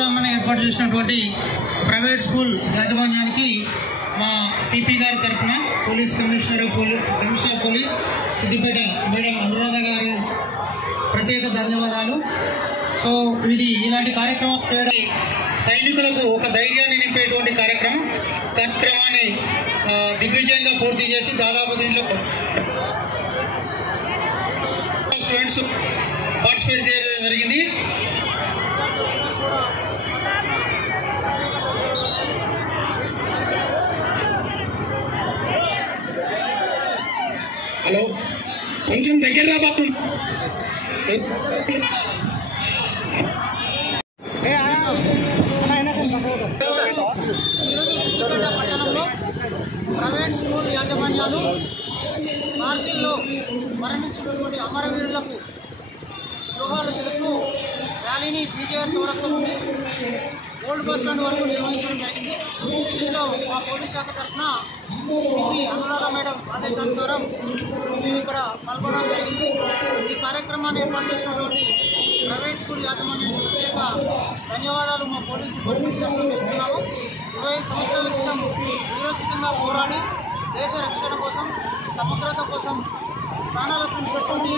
కార్యక్రమాన్ని ఏర్పాటు చేసినటువంటి ప్రైవేట్ స్కూల్ యాజమాన్యానికి మా సిపి గారి తరఫున commissioner police Siddipet madam Anuradha గారి ప్రత్యేక ధన్యవాదాలు. సో ఇది ఇలాంటి కార్యక్రమం చేయడం సైనికులకు ఒక ధైర్యాన్ని నింపేటువంటి కార్యక్రమాన్ని దిగ్విజయంగా పూర్తి చేసి దాదాపు దీంట్లో స్టూడెంట్స్ పార్టిసిపేట్ చేయడం జరిగింది. హలో, కొంచెం దగ్గర రా బాబు. పట్టణంలో ప్రైవేట్ స్కూల్ యాజమాన్యాలు మార్చిల్లో మరణించినటువంటి అమరవీరులకు జోహార్లు తెలుపుతూ ర్యాలీని బీజేఆర్ చౌరస్తా నుండి ఓల్డ్ బస్ స్టాండ్ వరకు నిర్వహించడం జరిగింది. దీంట్లో మా పోలీస్ శాఖ తరఫున సిపి అనురాధ మేడం ఆదేశానుసారం మేము ఇక్కడ పాల్గొనడం జరిగింది. ఈ కార్యక్రమాన్ని ఏర్పాటు చేసినటువంటి ప్రైవేట్ స్కూల్ యాజమాన్యానికి ప్రత్యేక ధన్యవాదాలు మా పోలీస్ డిపార్ట్మెంట్ తరఫున తెలుపుతున్నాము. 25 సంవత్సరాల క్రితం వీరోచితంగా పోరాడి దేశ రక్షణ కోసం, సమగ్రత కోసం ప్రాణాలకు పెట్టుకుని